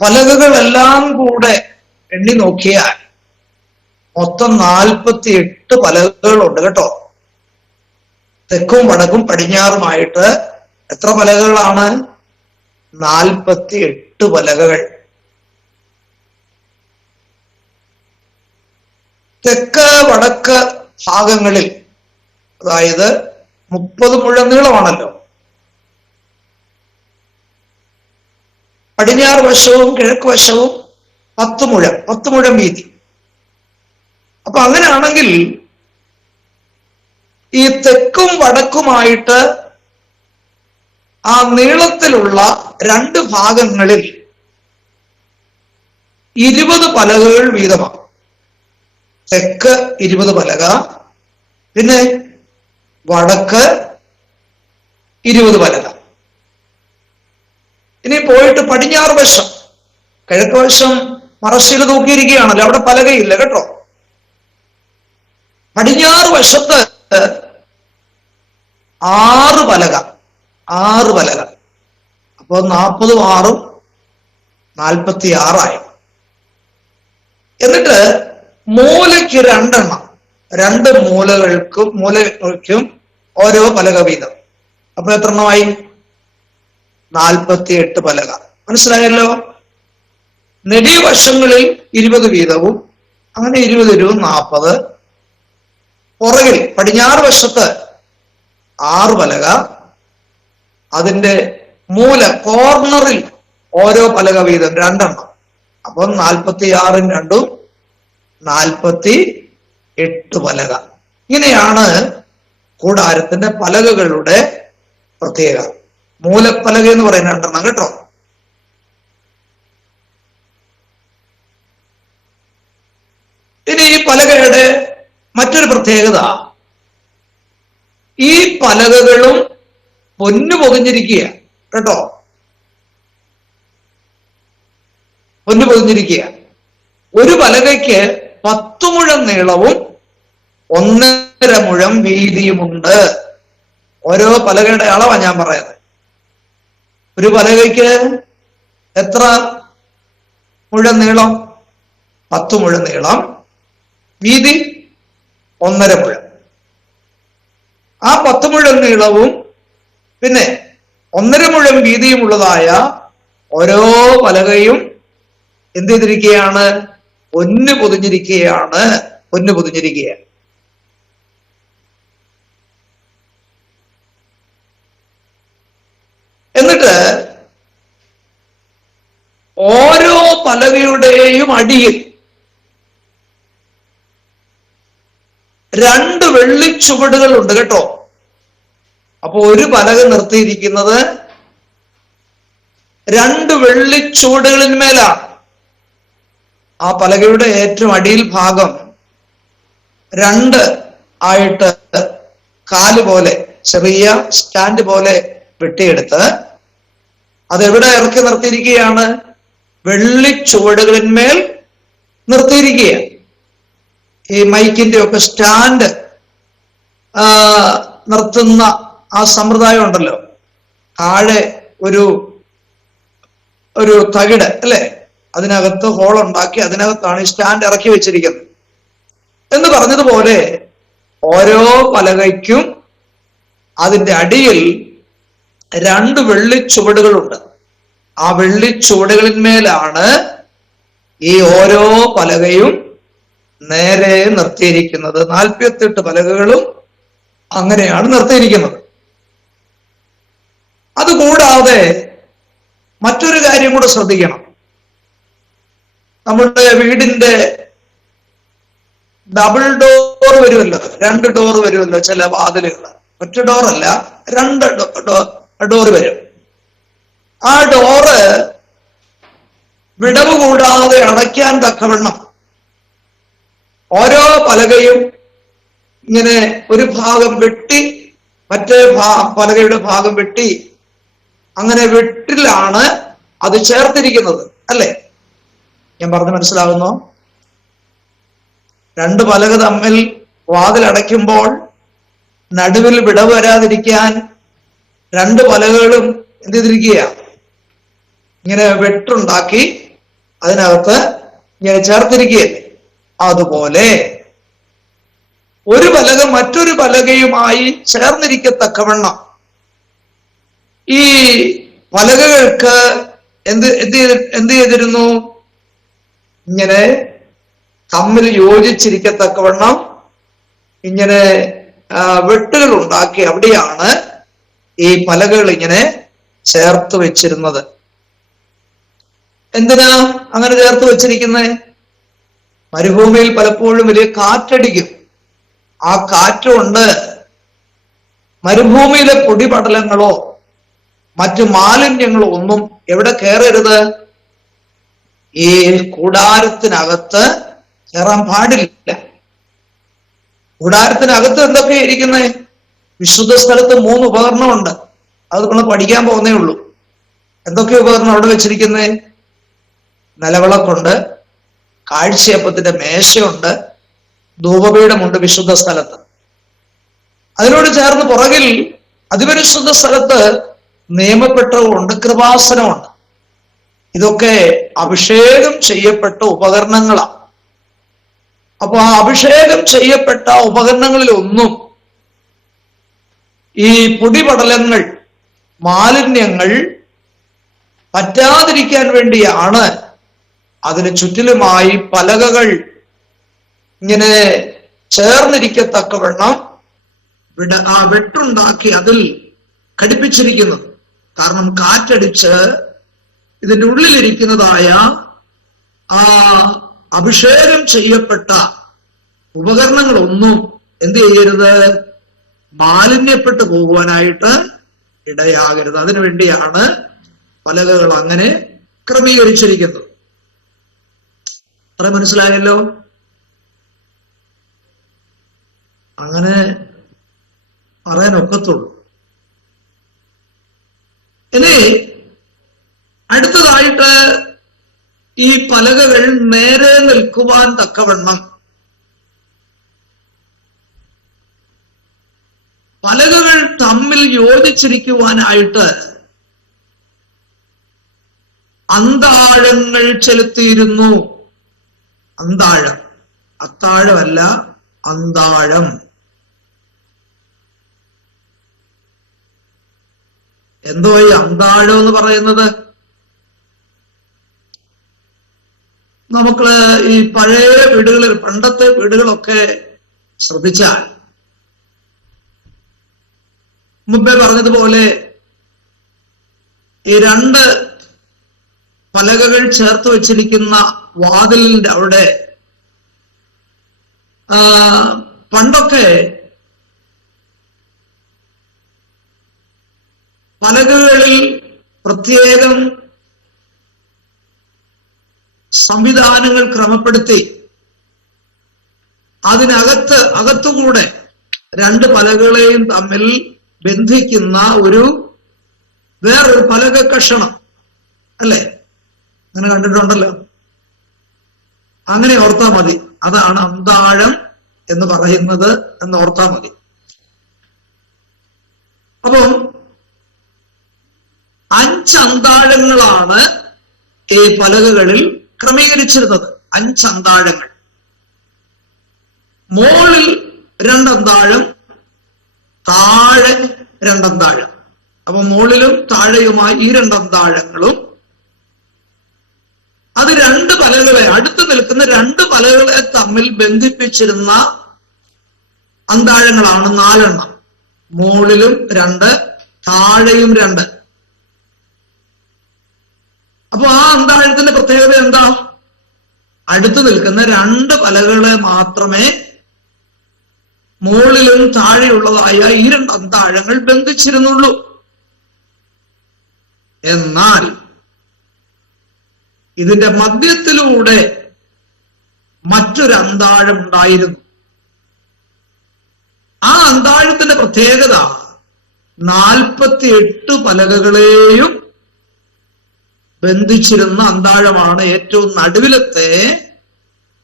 പലകകളെല്ലാം കൂടെ എണ്ണി നോക്കിയാൽ മൊത്തം 48 പലകകളുണ്ട് കേട്ടോ. തെക്കും വടക്കും പടിഞ്ഞാറുമായിട്ട് എത്ര പലകകളാണ്? 48 പലകകൾ. തെക്ക് വടക്ക് ഭാഗങ്ങളിൽ, അതായത് 30 മുഴം നീളമാണല്ലോ, പടിഞ്ഞാറ് വശവും കിഴക്ക് വശവും 10 മുഴം വീതി. അപ്പൊ അങ്ങനെയാണെങ്കിൽ ഈ തെക്കും വടക്കുമായിട്ട് ആ നീളത്തിലുള്ള 2 ഭാഗങ്ങളിൽ 20 പലകകൾ വീതമാണ്. തെക്ക് 20 പലക, പിന്നെ വടക്ക് 20 പലക. ഇനി പോയിട്ട് പടിഞ്ഞാറ് വശം, കിഴക്ക് വശം മറശ്ശീല തൂക്കിയിരിക്കുകയാണല്ലോ, അവിടെ പലകയില്ല കേട്ടോ. പടിഞ്ഞാറ് വശത്ത് 6 പലക. അപ്പോ 40 6 46 എന്നിട്ട് മൂലയ്ക്ക് 2 എണ്ണം, 2 മൂലകൾക്കും ഓരോ പലക വീതം. അപ്പൊ എത്ര എണ്ണമായി? 48 പലക. മനസ്സിലായല്ലോ? നെടിവശങ്ങളിൽ 20 വീതവും, അങ്ങനെ 20 20 40. പുറകിൽ പടിഞ്ഞാറ് വശത്ത് 6 പലക, അതിന്റെ കോർണറിൽ ഓരോ പലക വീതം 2 എണ്ണം. അപ്പം 46 2 48 പലക. ഇങ്ങനെയാണ് കൂടാരത്തിന്റെ പലകകളുടെ പ്രത്യേകത. മൂലപ്പലക എന്ന് പറയുന്ന 2 എണ്ണം കേട്ടോ. ഇനി ഈ പലകയുടെ മറ്റൊരു പ്രത്യേകത, ഈ പലകകളും പൊന്നു പൊതിഞ്ഞിരിക്കുക കേട്ടോ. പൊന്നു പൊതിഞ്ഞിരിക്കുക. ഒരു പലകയ്ക്ക് 10 മുഴം നീളവും 1.5 മുഴം വീതിയുമുണ്ട്. ഓരോ പലകയുടെ അളവാണ് ഞാൻ പറയുന്നത്. ഒരു പലകയ്ക്ക് എത്ര മുഴം നീളം? 10 മുഴം നീളം, വീതി 1.5 മുഴം. ആ 10 മുഴം നീളവും പിന്നെ 1.5 മുഴം വീതിയുമുള്ളതായ ഓരോ പലകയും എന്ത് ചെയ്തിരിക്കുകയാണ്? പൊന്നു പൊതിഞ്ഞിരിക്കുകയാണ്. എന്നിട്ട് ഓരോ പലകയുടെയും അടിയിൽ 2 വെള്ളിച്ചുവടുകൾ ഉണ്ട് കേട്ടോ. അപ്പൊ ഒരു പലക നിർത്തിയിരിക്കുന്നത് 2 വെള്ളിച്ചുവടുകളിന്മേലാണ്. ആ പലകയുടെ ഏറ്റവും അടിയിൽ ഭാഗം 2 ആയിട്ട് കാല് പോലെ, ചെറിയ സ്റ്റാൻഡ് പോലെ വെട്ടിയെടുത്ത് അതെവിടെ ഇറക്കി നിർത്തിയിരിക്കുകയാണ്? വെള്ളിച്ചുവടുകളിന്മേൽ നിർത്തിയിരിക്കുകയാണ്. ഈ മൈക്കിന്റെ ഒക്കെ സ്റ്റാൻഡ് നിർത്തുന്ന ആ സമ്പ്രദായം ഉണ്ടല്ലോ, താഴെ ഒരു തകിട് അല്ലെ, അതിനകത്ത് ഹോളുണ്ടാക്കി അതിനകത്താണ് ഈ സ്റ്റാൻഡ് ഇറക്കി വെച്ചിരിക്കുന്നത് എന്ന് പറഞ്ഞതുപോലെ ഓരോ പലകയ്ക്കും അതിന്റെ അടിയിൽ 2 വെള്ളിച്ചുവടുകളുണ്ട്. ആ വെള്ളിച്ചുവടുകളിന്മേലാണ് ഈ ഓരോ പലകയും നേരെ നിർത്തിയിരിക്കുന്നത്. 48 പലകകളും അങ്ങനെയാണ് നിർത്തിയിരിക്കുന്നത്. അതുകൂടാതെ മറ്റൊരു കാര്യം കൂടെ ശ്രദ്ധിക്കണം. നമ്മുടെ വീടിന്റെ ഡബിൾ ഡോർ വരുമല്ലോ, 2 ഡോർ വരുമല്ലോ ചില വാതിലുകൾ. ഒറ്റ ഡോറല്ല, 2 ഡോർ വരും. ആ ഡോറ് വിടവ് കൂടാതെ അടയ്ക്കാൻ തക്കവണ്ണം ഓരോ പലകയും ഇങ്ങനെ ഒരു ഭാഗം വെട്ടി മറ്റേ പലകയുടെ ഭാഗം വെട്ടി, അങ്ങനെ വെട്ടിലാണ് അത് ചേർത്തിരിക്കുന്നത് അല്ലേ? ഞാൻ പറഞ്ഞു മനസ്സിലാകുന്നോ? 2 പലക തമ്മിൽ വാതിലടയ്ക്കുമ്പോൾ നടുവിൽ വിടവ് വരാതിരിക്കാൻ 2 പലകകളും എന്ത് ചെയ്തിരിക്കുക? ഇങ്ങനെ വെട്ടുണ്ടാക്കി അതിനകത്ത് ഇങ്ങനെ ചേർത്തിരിക്കുകയല്ലേ. അതുപോലെ ഒരു പലക മറ്റൊരു പലകയുമായി ചേർന്നിരിക്കത്തക്കവണ്ണം ഈ പലകകൾക്ക് എന്ത് ചെയ്തിരുന്നു? ഇങ്ങനെ തമ്മിൽ യോജിച്ചിരിക്കത്തക്കവണ്ണം ഇങ്ങനെ വെട്ടുകൾ ഉണ്ടാക്കി അവിടെയാണ് ഈ പലകകൾ ഇങ്ങനെ ചേർത്ത് വെച്ചിരുന്നത്. എന്തിനാ അങ്ങനെ ചേർത്ത് വെച്ചിരിക്കുന്നത്? മരുഭൂമിയിൽ പലപ്പോഴും വലിയ കാറ്റടിക്കും. ആ കാറ്റ് കൊണ്ട് മരുഭൂമിയിലെ പൊടിപടലങ്ങളോ മറ്റു മാലിന്യങ്ങളോ ഒന്നും എവിടെ കയറരുത്? ഈ കൂടാരത്തിനകത്ത് കയറാൻ പാടില്ല. കൂടാരത്തിനകത്ത് എന്തൊക്കെയാ ഇരിക്കുന്നത്? വിശുദ്ധ സ്ഥലത്ത് 3 ഉപകരണമുണ്ട്. അത് നമ്മൾ പഠിക്കാൻ പോകുന്നേ ഉള്ളൂ. എന്തൊക്കെ ഉപകരണം അവിടെ വെച്ചിരിക്കുന്നത്? നിലവിളക്കുണ്ട്, കാഴ്ചയപ്പത്തിന്റെ മേശയുണ്ട്, ധൂപപീഠമുണ്ട് വിശുദ്ധ സ്ഥലത്ത്. അതിനോട് ചേർന്ന് പുറകിൽ അതിപരിശുദ്ധ സ്ഥലത്ത് നിയമപ്പെട്ടവുമുണ്ട്, കൃപാസനമുണ്ട്. ഇതൊക്കെ അഭിഷേകം ചെയ്യപ്പെട്ട ഉപകരണങ്ങളാണ്. അപ്പൊ ആ അഭിഷേകം ചെയ്യപ്പെട്ട ഉപകരണങ്ങളിലൊന്നും ഈ പൊടിപടലങ്ങൾ, മാലിന്യങ്ങൾ പറ്റാതിരിക്കാൻ വേണ്ടിയാണ് അതിന് ചുറ്റിലുമായി പലകകൾ ഇങ്ങനെ ചേർന്നിരിക്കത്തക്കവണ്ണം വെട്ടുണ്ടാക്കി അതിൽ ഘടിപ്പിച്ചിരിക്കുന്നത്. കാരണം കാറ്റടിച്ച് ഇതിൻ്റെ ഉള്ളിലിരിക്കുന്നതായ ആ അഭിഷേകം ചെയ്യപ്പെട്ട ഉപകരണങ്ങളൊന്നും എന്ത് ചെയ്യരുത്? മാലിന്യപ്പെട്ടു പോകുവാനായിട്ട് ഇടയാകരുത്. അതിനു വേണ്ടിയാണ് പലകകൾ അങ്ങനെ ക്രമീകരിച്ചിരിക്കുന്നത്. അത്ര മനസ്സിലായല്ലോ? അങ്ങനെ പറയാൻ ഒക്കത്തുള്ളൂ. ഇനി അടുത്തതായിട്ട് ഈ പലകകൾ നേരെ നിൽക്കുവാൻ തക്കവണ്ണം പലകകൾ തമ്മിൽ യോജിച്ചിരിക്കുവാനായിട്ട് അന്താഴങ്ങൾ ചെലുത്തിയിരുന്നു. അന്താഴം, അത്താഴമല്ല, അന്താഴം. എന്തോ ഈ അന്താഴം എന്ന് പറയുന്നത്? നമുക്ക് ഈ പഴയ വീടുകളിൽ, പണ്ടത്തെ വീടുകളൊക്കെ ശ്രദ്ധിച്ചാൽ മുമ്പേ പറഞ്ഞതുപോലെ ഈ 2 പലകകൾ ചേർത്ത് വെച്ചിരിക്കുന്ന വാതിലിന്റെ അവിടെ പണ്ടൊക്കെ പലകകളിൽ പ്രത്യേകം സംവിധാനങ്ങൾ ക്രമപ്പെടുത്തി അകത്തുകൂടെ 2 പലകളെയും തമ്മിൽ ബന്ധിക്കുന്ന വേറൊരു പലക കഷണം, അല്ലേ? അങ്ങനെ കണ്ടിട്ടുണ്ടല്ലോ. അങ്ങനെ ഓർത്താ മതി. അതാണ് അന്താഴം എന്ന് പറയുന്നത് എന്ന് ഓർത്താ മതി. അപ്പം 5 അന്താഴങ്ങളാണ് ഈ പലകകളിൽ ക്രമീകരിച്ചിരുന്നത്. 5 അന്താഴങ്ങൾ. മോളിൽ 2 അന്താഴം, താഴെ 2 അന്താഴം. അപ്പൊ മുകളിലും താഴെയുമായി ഈ 2 അന്താഴങ്ങളും അത് 2 പലകളെ, അടുത്ത് നിൽക്കുന്ന 2 പലകളെ തമ്മിൽ ബന്ധിപ്പിച്ചിരുന്ന അന്താഴങ്ങളാണ് 4 എണ്ണം. മുകളിലും 2, താഴെയും 2. അപ്പൊ ആ അന്താഴത്തിന്റെ പ്രത്യേകത എന്താ? അടുത്ത് നിൽക്കുന്ന 2 പലകളെ മാത്രമേ മുകളിലും താഴെയുള്ളതായ ഈ 2 അന്താഴങ്ങൾ ബന്ധിച്ചിരുന്നുള്ളൂ. എന്നാൽ ഇതിന്റെ മധ്യത്തിലൂടെ മറ്റൊരു അന്താഴം ഉണ്ടായിരുന്നു. ആ അന്താഴത്തിന്റെ പ്രത്യേകത 48 പലകകളെയും ബന്ധിച്ചിരുന്ന അന്താഴമാണ് ഏറ്റവും നടുവിലത്തെ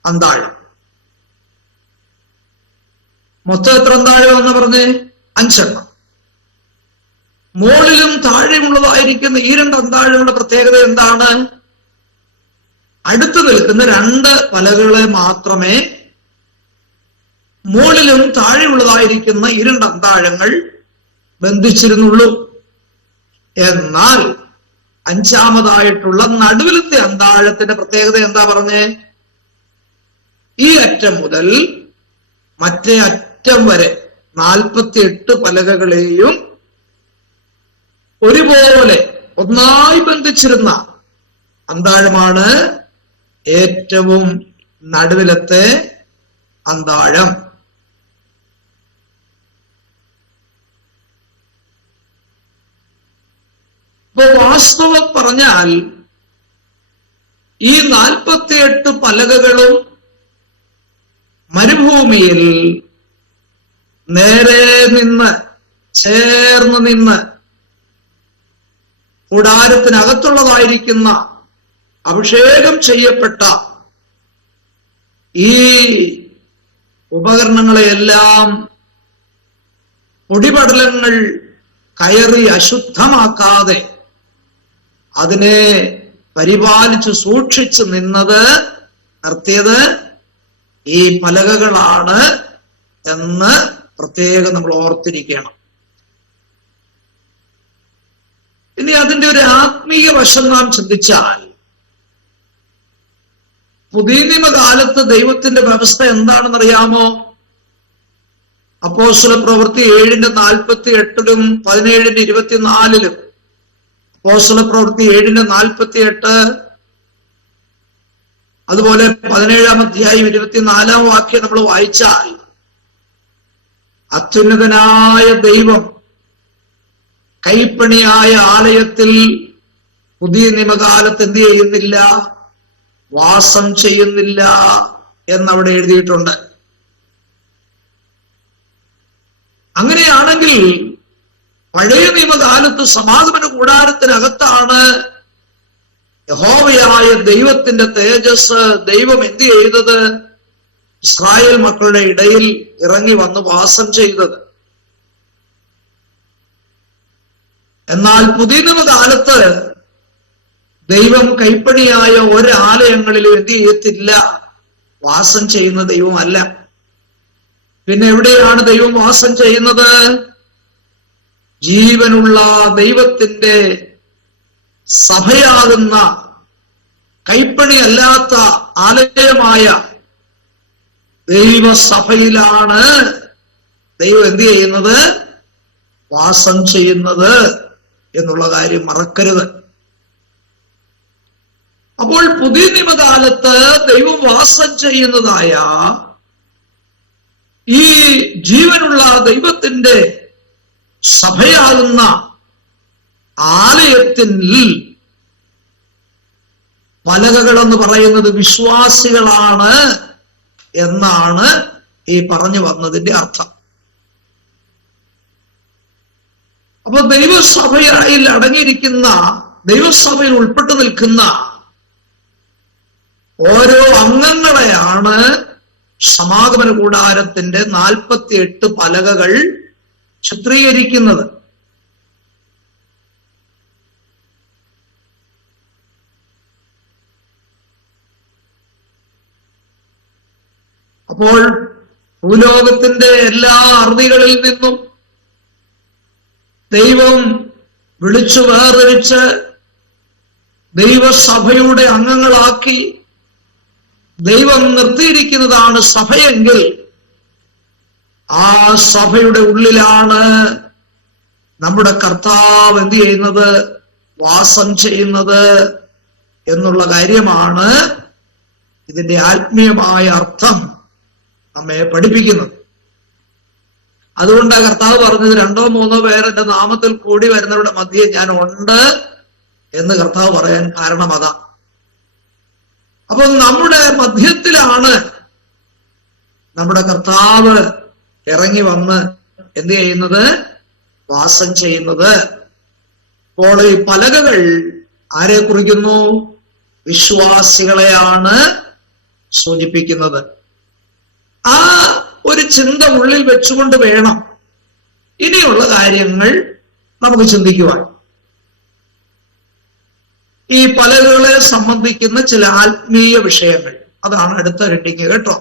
അന്താഴം. മൊത്തം എത്ര അന്താഴം എന്ന് പറഞ്ഞ്? 5 എണ്ണം. മുകളിലും താഴെയുള്ളതായിരിക്കുന്ന ഈ 2 അന്താഴങ്ങളുടെ പ്രത്യേകത എന്താണ്? അടുത്ത് നിൽക്കുന്ന 2 പലകളെ മാത്രമേ മുകളിലും താഴെയുള്ളതായിരിക്കുന്ന 2 അന്താഴങ്ങൾ ബന്ധിച്ചിരുന്നുള്ളൂ. എന്നാൽ 5ാമതായിട്ടുള്ള നടുവിലത്തെ അന്താഴത്തിന്റെ പ്രത്യേകത എന്താ പറഞ്ഞേ? ഈ അറ്റം മുതൽ മറ്റേ അറ്റം വരെ 48 പലകകളെയും ഒരുപോലെ ഒന്നായി ബന്ധിച്ചിരുന്ന അന്താഴമാണ് ഏറ്റവും നടുവിലത്തെ അന്താഴം. ഇപ്പൊ വാസ്തവം പറഞ്ഞാൽ ഈ 48 പലകകളും മരുഭൂമിയിൽ നേരെ നിന്ന് ചേർന്ന് നിന്ന് കൂടാരത്തിനകത്തുള്ളതായിരിക്കുന്ന അഭിഷേകം ചെയ്യപ്പെട്ട ഈ ഉപകരണങ്ങളെയെല്ലാം പൊടിപടലങ്ങൾ കയറി അശുദ്ധമാക്കാതെ അതിനെ പരിപാലിച്ച് സൂക്ഷിച്ച് നിർത്തിയത് ഈ പലകകളാണ് എന്ന് പ്രത്യേകം നമ്മൾ ഓർത്തിരിക്കണം. ഇനി അതിന്റെ ഒരു ആത്മീയ വശം നാം ചിന്തിച്ചാൽ, പുതിയ നിയമകാലത്ത് ദൈവത്തിന്റെ വ്യവസ്ഥ എന്താണെന്നറിയാമോ? അപ്പോസ്തല പ്രവൃത്തി 7:48 17:24 അപ്പോസ്തല പ്രവൃത്തി 7:48 അതുപോലെ 17-ാം അധ്യായം 24-ാം വാക്യം നമ്മൾ വായിച്ചാൽ, അത്യുന്നതനായ ദൈവം കൈപ്പണിയായ ആലയത്തിൽ പുതിയ നിയമകാലത്ത് എന്ത് ചെയ്യുന്നില്ല? വാസം ചെയ്യുന്നില്ല എന്നവിടെ എഴുതിയിട്ടുണ്ട്. അങ്ങനെയാണെങ്കിൽ പഴയ നിയമകാലത്ത് സമാഗമന കൂടാരത്തിനകത്താണ് യഹോവയായ ദൈവത്തിന്റെ തേജസ് ദൈവം എന്ത് ചെയ്തത്? ഇസ്രായേൽ മക്കളുടെ ഇടയിൽ ഇറങ്ങി വന്ന് വാസം ചെയ്തത്. എന്നാൽ പുതിയ നിയമകാലത്ത് ദൈവം കൈപ്പണിയായ ഒരാലയങ്ങളിലും എന്ത് ചെയ്യത്തില്ല? വാസം ചെയ്യുന്ന ദൈവമല്ല. പിന്നെ എവിടെയാണ് ദൈവം വാസം ചെയ്യുന്നത്? ജീവനുള്ള ദൈവത്തിന്റെ സഭയാകുന്ന കൈപ്പണി അല്ലാത്ത ആലയമായ ദൈവസഭയിലാണ് ദൈവം എന്ത് ചെയ്യുന്നത്? വാസം ചെയ്യുന്നത് എന്നുള്ള കാര്യം മറക്കരുത്. അപ്പോൾ പുതിയ നിയമകാലത്ത് ദൈവം വാസം ചെയ്യുന്നതായ ഈ ജീവനുള്ള ദൈവത്തിന്റെ സഭയാകുന്ന ആലയത്തിൽ പലകകളെന്ന് പറയുന്നത് വിശ്വാസികളാണ് എന്നാണ് ഈ പറഞ്ഞു വന്നതിന്റെ അർത്ഥം. അപ്പൊ ദൈവസഭയിൽ അടങ്ങിയിരിക്കുന്ന, ദൈവസഭയിൽ ഉൾപ്പെട്ടു നിൽക്കുന്ന ഓരോ അംഗങ്ങളെയാണ് സമാഗമന കൂടാരത്തിന്റെ 48 പലകകൾ ചിത്രീകരിക്കുന്നത്. അപ്പോൾ ഭൂലോകത്തിന്റെ എല്ലാ അറുതികളിൽ നിന്നും ദൈവം വിളിച്ചു വേർതിരിച്ച് ദൈവസഭയുടെ അംഗങ്ങളാക്കി ദൈവം നിർത്തിയിരിക്കുന്നതാണ് സഭയെങ്കിൽ, ആ സഭയുടെ ഉള്ളിലാണ് നമ്മുടെ കർത്താവ് എന്ത് ചെയ്യുന്നത്? വാസം ചെയ്യുന്നത് എന്നുള്ള കാര്യമാണ് ഇതിന്റെ ആത്മീയമായ അർത്ഥം നമ്മെ പഠിപ്പിക്കുന്നത്. അതുകൊണ്ട് കർത്താവ് പറഞ്ഞത് 2-3 പേർ എന്റെ നാമത്തിൽ കൂടി വരുന്നവരുടെ മധ്യേ ഞാൻ ഉണ്ട് എന്ന് കർത്താവ് പറയാൻ കാരണം അതാ. അപ്പൊ നമ്മുടെ മധ്യത്തിലാണ് നമ്മുടെ കർത്താവ് ഇറങ്ങി വന്ന് എന്ത് ചെയ്യുന്നത്? വാസം ചെയ്യുന്നത്. അപ്പോൾ ഈ പലകകൾ ആരെ കുറിക്കുന്നു? വിശ്വാസികളെയാണ് സൂചിപ്പിക്കുന്നത്. ആ ഒരു ചിന്ത ഉള്ളിൽ വെച്ചുകൊണ്ട് വേണം ഇനിയുള്ള കാര്യങ്ങൾ നമുക്ക് ചിന്തിക്കുവാൻ. ഈ പലകകളെ സംബന്ധിക്കുന്ന ചില ആത്മീയ വിഷയങ്ങൾ, അതാണ് അടുത്ത ഹെഡിങ് കേട്ടോ.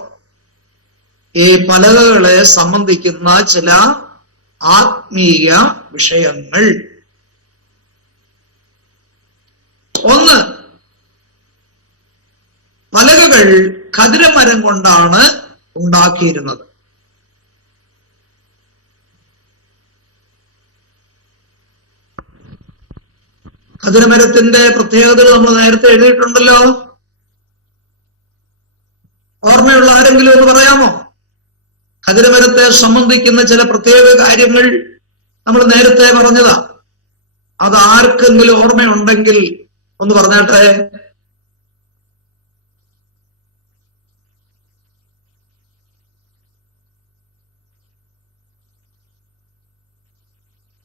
ഈ പലകകളെ സംബന്ധിക്കുന്ന ചില ആത്മീയ വിഷയങ്ങൾ. ഒന്ന്, പലകകൾ ഖദിരമരം കൊണ്ടാണ് ഉണ്ടാക്കിയിരുന്നത്. ഖദിരമരത്തിന്റെ പ്രത്യേകതകൾ നമ്മൾ നേരത്തെ എഴുതിയിട്ടുണ്ടല്ലോ. ഓർമ്മയുള്ള ആരെങ്കിലും ഒന്ന് പറയാമോ? ഖദിരമരത്തെ സംബന്ധിക്കുന്ന ചില പ്രത്യേക കാര്യങ്ങൾ നമ്മൾ നേരത്തെ പറഞ്ഞതാ. അത് ആർക്കെങ്കിലും ഓർമ്മയുണ്ടെങ്കിൽ ഒന്ന് പറഞ്ഞാട്ടെ.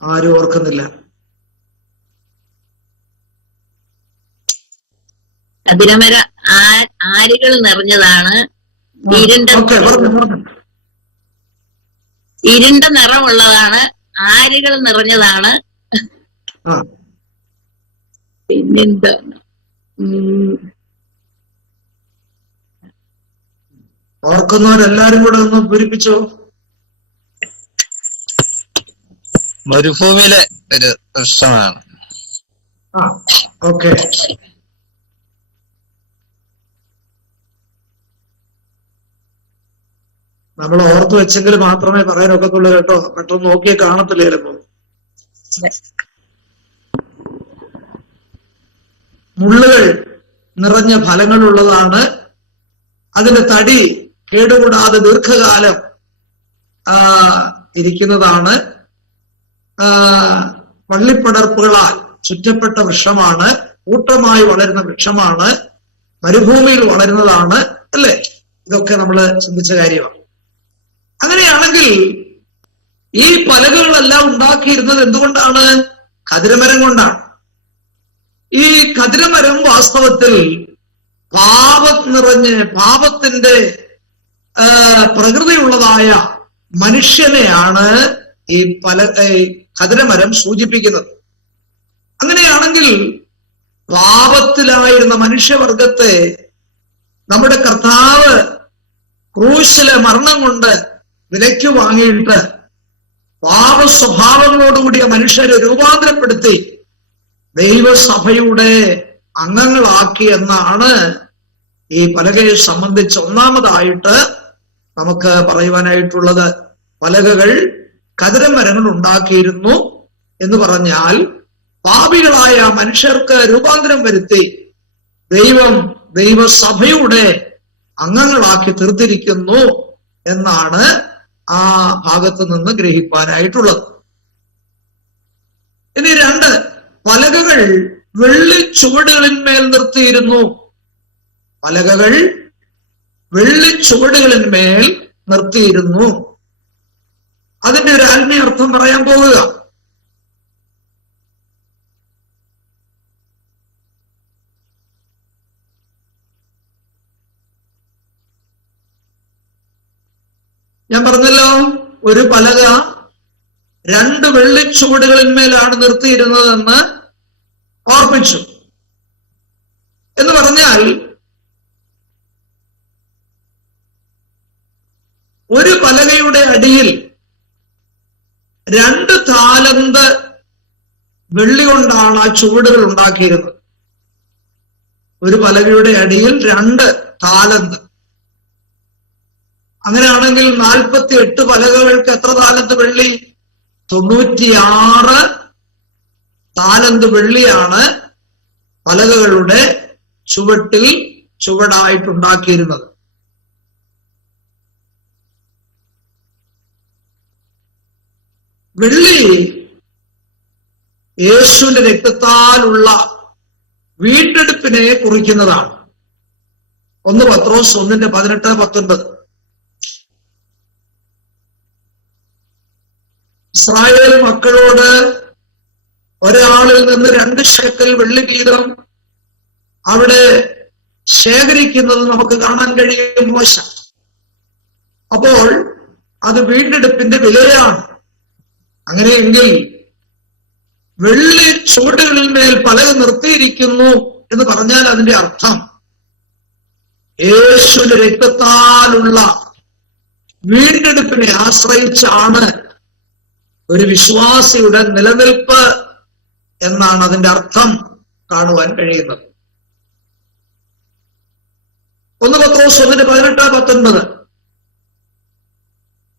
ആരും ഓർക്കുന്നില്ല. ഖദിരമര ആരുകൾ നിറഞ്ഞതാണ്. ഇരുണ്ട നിറമുള്ളതാണ്. ആരുകൾ നിറഞ്ഞതാണ്. പിന്നെന്താ, ഓർക്കുന്നവരെല്ലാരും കൂടെ ഒന്ന് പൂരിപ്പിച്ചോ. മരുഭൂമിയിലെ ഒരു വൃക്ഷമാണ്. ഓക്കെ. നമ്മൾ ഓർത്ത് വെച്ചെങ്കിൽ മാത്രമേ പറയാനൊക്കത്തുള്ളൂ കേട്ടോ. പെട്ടെന്ന് നോക്കിയേ കാണത്തില്ല ചിലപ്പോ. മുള്ളുകൾ നിറഞ്ഞ ഫലങ്ങളുള്ളതാണ്. അതിന്റെ തടി കേടുകൂടാതെ ദീർഘകാലം ഇരിക്കുന്നതാണ്. വള്ളിപ്പടർപ്പുകളാൽ ചുറ്റപ്പെട്ട വൃക്ഷമാണ്. കൂട്ടമായി വളരുന്ന വൃക്ഷമാണ്. മരുഭൂമിയിൽ വളരുന്നതാണ്. അല്ലേ? ഇതൊക്കെ നമ്മൾ ചിന്തിച്ച കാര്യമാണ്. അങ്ങനെയാണെങ്കിൽ ഈ പലകകളെല്ലാം ഉണ്ടാക്കിയിരുന്നത് എന്തുകൊണ്ടാണ്? ഖദിരമരം കൊണ്ടാണ്. ഈ ഖദിരമരം വാസ്തവത്തിൽ പാപത്തിന്റെ പ്രകൃതിയുള്ളതായ മനുഷ്യനെയാണ് ഈ ഖദിരമരം സൂചിപ്പിക്കുന്നത്. അങ്ങനെയാണെങ്കിൽ പാപത്തിലായിരുന്ന മനുഷ്യവർഗത്തെ നമ്മുടെ കർത്താവ് ക്രൂശിലെ മരണം കൊണ്ട് വിലയ്ക്ക് വാങ്ങിയിട്ട് പാപ സ്വഭാവങ്ങളോടുകൂടിയ മനുഷ്യരെ രൂപാന്തരപ്പെടുത്തി ദൈവസഭയുടെ അംഗങ്ങളാക്കി എന്നാണ് ഈ പലകയെ സംബന്ധിച്ച് ഒന്നാമതായിട്ട് നമുക്ക് പറയുവാനായിട്ടുള്ളത്. പലകകൾ ഖദിരമരങ്ങൾ ഉണ്ടാക്കിയിരുന്നു എന്ന് പറഞ്ഞാൽ പാപികളായ മനുഷ്യർക്ക് രൂപാന്തരം വരുത്തി ദൈവസഭയുടെ അംഗങ്ങളാക്കി തീർത്തിരിക്കുന്നു എന്നാണ് ആ ഭാഗത്ത് നിന്ന് ഗ്രഹിക്കാനായിട്ടുള്ളത്. ഇനി രണ്ട്, പലകകൾ വെള്ളി ചുവടുകളിന്മേൽ നിർത്തിയിരുന്നു. പലകകൾ വെള്ളി ചുവടുകളിന്മേൽ നിർത്തിയിരുന്നു. അതിന്റെ ഒരു ആത്മീയ അർത്ഥം പറയാൻ പോവുക. ഞാൻ പറഞ്ഞല്ലോ, ഒരു പലക രണ്ട് വെള്ളിച്ചുവടുകളിന്മേലാണ് നിർത്തിയിരുന്നതെന്ന് ഓർപ്പിച്ചു. എന്ന് പറഞ്ഞാൽ ഒരു പലകയുടെ അടിയിൽ 2 താലന്ത് വെള്ളി കൊണ്ടാണ് ആ ചുവടുകൾ ഉണ്ടാക്കിയിരുന്നത്. ഒരു പലകയുടെ അടിയിൽ 2 താലന്ത്. അങ്ങനെയാണെങ്കിൽ 48 പലകകൾക്ക് എത്ര താലന്ത് വെള്ളി? 96 താലന്ത് വെള്ളിയാണ് പലകകളുടെ ചുവടായിട്ടുണ്ടാക്കിയിരുന്നത്. വെള്ളി യേശുവിന്റെ രക്തത്താലുള്ള വീണ്ടെടുപ്പിനെ കുറിക്കുന്നതാണ്. 1 പത്രോസ് 1:18-19. ഇസ്രായേൽ മക്കളോട് ഒരാളിൽ നിന്ന് 2 ശേക്കൽ വെള്ളി വീതം അവിടെ ശേഖരിക്കുന്നത് നമുക്ക് കാണാൻ കഴിയും മോശ. അപ്പോൾ അത് വീണ്ടെടുപ്പിന്റെ വിലയാണ്. അങ്ങനെയെങ്കിൽ വെള്ളി ചുവടുകളിൽ മേൽ പലക നിർത്തിയിരിക്കുന്നു എന്ന് പറഞ്ഞാൽ അതിന്റെ അർത്ഥം യേശുവിന്റെ രക്തത്താലുള്ള വീണ്ടെടുപ്പിനെ ആശ്രയിച്ചാണ് ഒരു വിശ്വാസിയുടെ നിലനിൽപ്പ് എന്നാണ് അതിന്റെ അർത്ഥം കാണുവാൻ കഴിയുന്നത്. 1 പത്രോസ് 1:18-19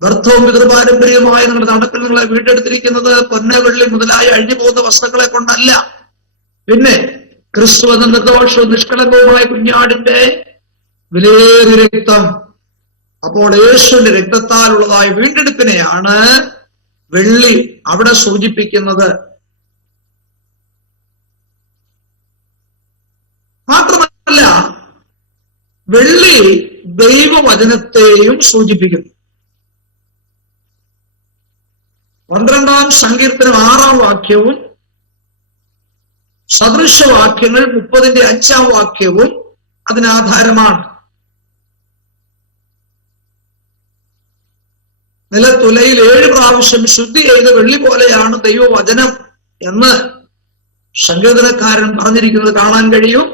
വ്യർത്ഥവും പിതൃപാരമ്പര്യവുമായ നിങ്ങളുടെ നടപ്പിൽ നിങ്ങളെ വീണ്ടെടുത്തിരിക്കുന്നത് പൊന്ന് വെള്ളി മുതലായ അഴിഞ്ഞു പോകുന്ന വസ്തുക്കളെ കൊണ്ടല്ല, പിന്നെ ക്രിസ്തു എന്ന നിർദോഷവും നിഷ്കളങ്കവുമായ കുഞ്ഞാടിന്റെ വിലയേറിയ രക്തം. അപ്പോൾ യേശുവിന്റെ രക്തത്താലുള്ളതായ വീണ്ടെടുപ്പിനെയാണ് വെള്ളി അവിടെ സൂചിപ്പിക്കുന്നത്. മാത്രമല്ല വെള്ളി ദൈവവചനത്തെയും സൂചിപ്പിക്കുന്നു. 12-ാം സങ്കീർത്തനം 6-ാം വാക്യവും സദൃശവാക്യങ്ങൾ 30-ന്റെ 5-ാം വാക്യവും അതിനാധാരമാണ്. നിലത്തുലയിൽ 7 പ്രാവശ്യം ശുദ്ധി ചെയ്ത് വെള്ളി പോലെയാണ് ദൈവവചനം എന്ന് സങ്കീർത്തനക്കാരൻ പറഞ്ഞിരിക്കുന്നത് കാണാൻ കഴിയും.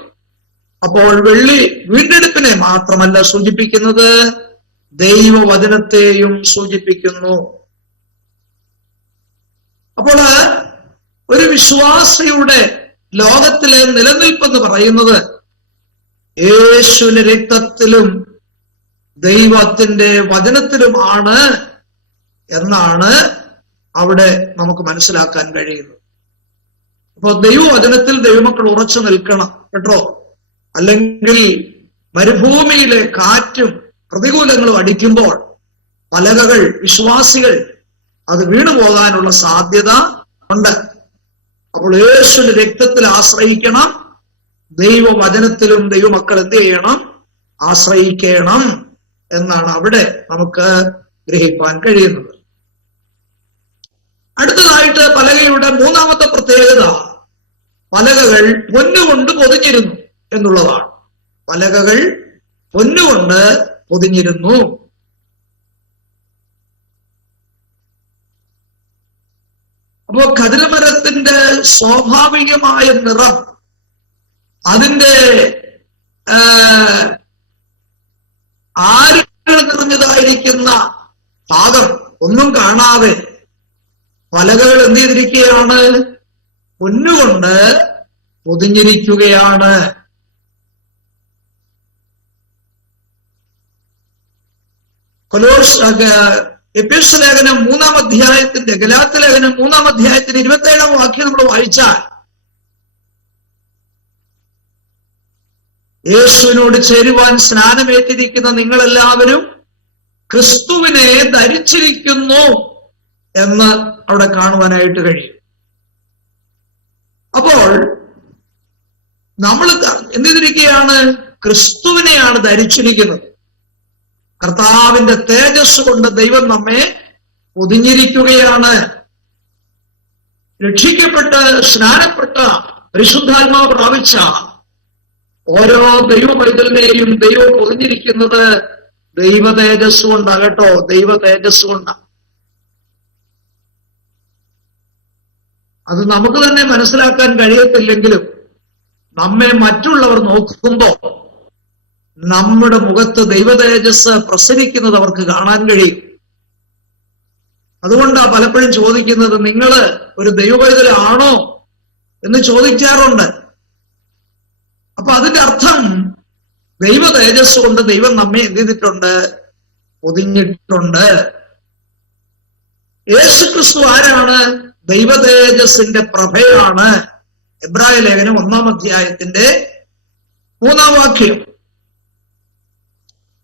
അപ്പോൾ വെള്ളി വീണ്ടെടുപ്പിനെ മാത്രമല്ല സൂചിപ്പിക്കുന്നത്, ദൈവവചനത്തെയും സൂചിപ്പിക്കുന്നു. അപ്പോൾ ഒരു വിശ്വാസിയുടെ ലോകത്തിലെ നിലനിൽപ്പെന്ന് പറയുന്നത് യേശുവിന്റെ രക്തത്തിലും ദൈവത്തിന്റെ വചനത്തിലുമാണ് എന്നാണ് അവിടെ നമുക്ക് മനസ്സിലാക്കാൻ കഴിയുന്നത്. അപ്പൊ ദൈവവചനത്തിൽ ദൈവമക്കൾ ഉറച്ചു നിൽക്കണം കേട്ടോ. അല്ലെങ്കിൽ മരുഭൂമിയിലെ കാറ്റും പ്രതികൂലങ്ങളും അടിക്കുമ്പോൾ പലകകൾ വിശ്വാസികൾ അത് വീണുപോകാനുള്ള സാധ്യത ഉണ്ട്. അപ്പോൾ യേശുവിന്റെ രക്തത്തിൽ ആശ്രയിക്കണം, ദൈവവചനത്തിലും ദൈവമക്കൾ എന്ത് ചെയ്യണം? ആശ്രയിക്കണം എന്നാണ് അവിടെ നമുക്ക് ഗ്രഹിപ്പാൻ കഴിയുന്നത്. അടുത്തതായിട്ട് പലകയുടെ 3-ാമത്തെ പ്രത്യേകത പലകകൾ പൊന്നുകൊണ്ട് പൊതിഞ്ഞിരുന്നു എന്നുള്ളതാണ്. പലകകൾ പൊന്നുകൊണ്ട് പൊതിഞ്ഞിരുന്നു. അപ്പോ കതിരമരത്തിന്റെ സ്വാഭാവികമായ നിറം, അതിന്റെ ആരുകൾ നിറഞ്ഞതായിരിക്കുന്ന ഭാഗം ഒന്നും കാണാതെ പലകകൾ എന്ത് ചെയ്തിരിക്കുകയാണ്? പൊന്നുകൊണ്ട് പൊതിഞ്ഞിരിക്കുകയാണ്. എഫെസ്യ ലേഖനം 3-ാം അധ്യായത്തിന്റെ ഗലാത്യ ലേഖനം 3-ാം അധ്യായത്തിന്റെ 27-ാം വാക്യം നമ്മൾ വായിച്ചാൽ യേശുവിനോട് ചേരുവാൻ സ്നാനമേറ്റിരിക്കുന്ന നിങ്ങളെല്ലാവരും ക്രിസ്തുവിനെ ധരിച്ചിരിക്കുന്നു എന്ന് അവിടെ കാണുവാനായിട്ട് കഴിയും. അപ്പോൾ നമ്മൾ എന്ത് ചെയ്തിരിക്കുകയാണ്? ക്രിസ്തുവിനെയാണ് ധരിച്ചിരിക്കുന്നത്. കർത്താവിന്റെ തേജസ് കൊണ്ട് ദൈവം നമ്മെ പൊതിഞ്ഞിരിക്കുകയാണ്. രക്ഷിക്കപ്പെട്ട് സ്നാനപ്പെട്ട പരിശുദ്ധാത്മാവ് പ്രാപിച്ച ഓരോ ദൈവ പൈതലിനെയും ദൈവം പൊതിഞ്ഞിരിക്കുന്നത് ദൈവ തേജസ് കൊണ്ടാണ് കേട്ടോ. ദൈവ തേജസ് കൊണ്ടാണ്. അത് നമുക്ക് തന്നെ മനസ്സിലാക്കാൻ കഴിയത്തില്ലെങ്കിലും നമ്മെ മറ്റുള്ളവർ നോക്കുമ്പോ നമ്മുടെ മുഖത്ത് ദൈവ തേജസ് പ്രസരിക്കുന്നത് അവർക്ക് കാണാൻ കഴിയും. അതുകൊണ്ടാണ് പലപ്പോഴും ചോദിക്കുന്നത്, നിങ്ങള് ഒരു ദൈവപൈതലാണോ എന്ന് ചോദിക്കാറുണ്ട്. അപ്പൊ അതിന്റെ അർത്ഥം ദൈവ തേജസ് കൊണ്ട് ദൈവം നമ്മെ എന്ത് ചെയ്തിട്ടുണ്ട്? പൊതിഞ്ഞിട്ടുണ്ട്. യേശുക്രിസ്തു ആരാണ്? ദൈവ തേജസ്സിന്റെ പ്രഭയാണ്. എബ്രായ ലേഖനം 1-ാം അധ്യായത്തിന്റെ 3-ാം വാക്യം.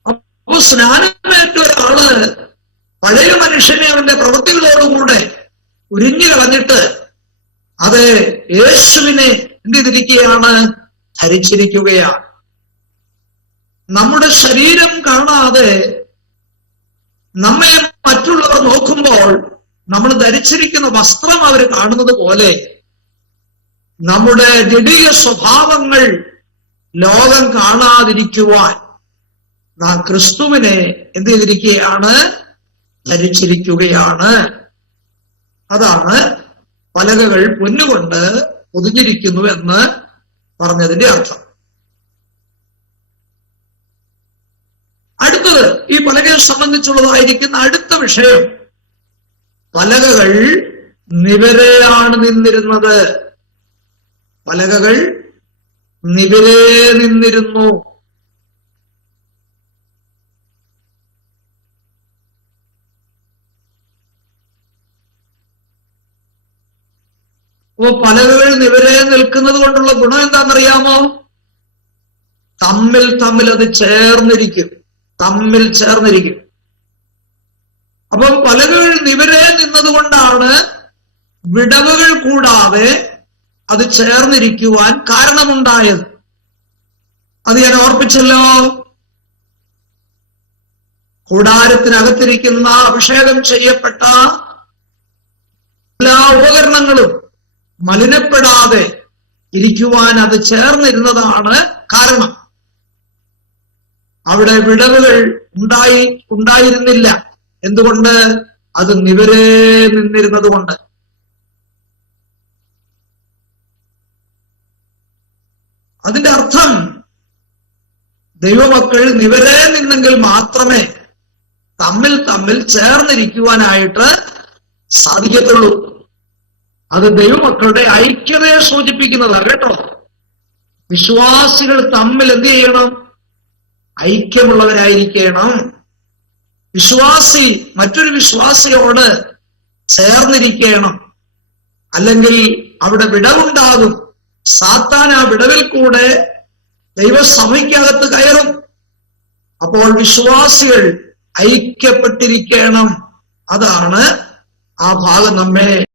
അപ്പൊ സ്നാനമേറ്റ ഒരാള് പഴയ മനുഷ്യനെ അവന്റെ പ്രവൃത്തികളോടുകൂടെ ഉരിഞ്ഞു കളഞ്ഞിട്ട് അത് യേശുവിനെ എന്ത് ചെയ്തിരിക്കുകയാണ്? ധരിച്ചിരിക്കുകയാണ്. നമ്മുടെ ശരീരം കാണാതെ നമ്മെ മറ്റുള്ളവർ നോക്കുമ്പോൾ നമ്മൾ ധരിച്ചിരിക്കുന്ന വസ്ത്രം അവർ കാണുന്നത് പോലെ നമ്മുടെ ജഡിക സ്വഭാവങ്ങൾ ലോകം കാണാതിരിക്കുവാൻ നാം ക്രിസ്തുവിനെ എന്ത് ചെയ്തിരിക്കുകയാണ്? ധരിച്ചിരിക്കുകയാണ്. അതാണ് പലകകൾ പൊന്നുകൊണ്ട് പൊതിഞ്ഞിരിക്കുന്നു എന്ന് പറഞ്ഞതിന്റെ അർത്ഥം. അടുത്തത് ഈ പലകയെ സംബന്ധിച്ചുള്ളതായിരിക്കുന്ന അടുത്ത വിഷയം, പലകകൾ നിവരെയാണ് നിന്നിരുന്നത്. പലകകൾ നിവരെ നിന്നിരുന്നു. അപ്പൊ പലകകൾ നിവരെ നിൽക്കുന്നത് കൊണ്ടുള്ള ഗുണം എന്താണെന്നറിയാമോ? തമ്മിൽ അത് ചേർന്നിരിക്കും. തമ്മിൽ ചേർന്നിരിക്കും. അപ്പം പലകകൾ നിവരെ നിന്നതുകൊണ്ടാണ് വിടവുകൾ കൂടാതെ അത് ചേർന്നിരിക്കുവാൻ കാരണമുണ്ടായത്. അത് ഞാൻ ഓർപ്പിച്ചല്ലോ. കൂടാരത്തിനകത്തിരിക്കുന്ന അഭിഷേകം ചെയ്യപ്പെട്ട എല്ലാ ഉപകരണങ്ങളും മലിനപ്പെടാതെ ഇരിക്കുവാൻ അത് ചേർന്നിരുന്നതാണ് കാരണം. അവിടെ വിടവുകൾ ഉണ്ടായിരുന്നില്ല. എന്തുകൊണ്ട്? അത് നിവരെ നിന്നിരുന്നത് കൊണ്ട്. അതിന്റെ അർത്ഥം ദൈവമക്കൾ നിവരെ നിന്നെങ്കിൽ മാത്രമേ തമ്മിൽ ചേർന്നിരിക്കുവാനായിട്ട് സാധിക്കത്തുള്ളൂ. അത് ദൈവമക്കളുടെ ഐക്യതയെ സൂചിപ്പിക്കുന്നതാണ് കേട്ടോ. വിശ്വാസികൾ തമ്മിൽ എന്ത് ചെയ്യണം? ഐക്യമുള്ളവരായിരിക്കണം. വിശ്വാസി മറ്റൊരു വിശ്വാസിയോട് ചേർന്നിരിക്കണം. അല്ലെങ്കിൽ അവിടെ വിടവുണ്ടാകും. സാത്താൻ ആ വിടവിൽ കൂടെ ദൈവസഭയ്ക്കകത്ത് കയറും. അപ്പോൾ വിശ്വാസികൾ ഐക്യപ്പെട്ടിരിക്കണം. അതാണ് ആ ഭാഗം നമ്മെ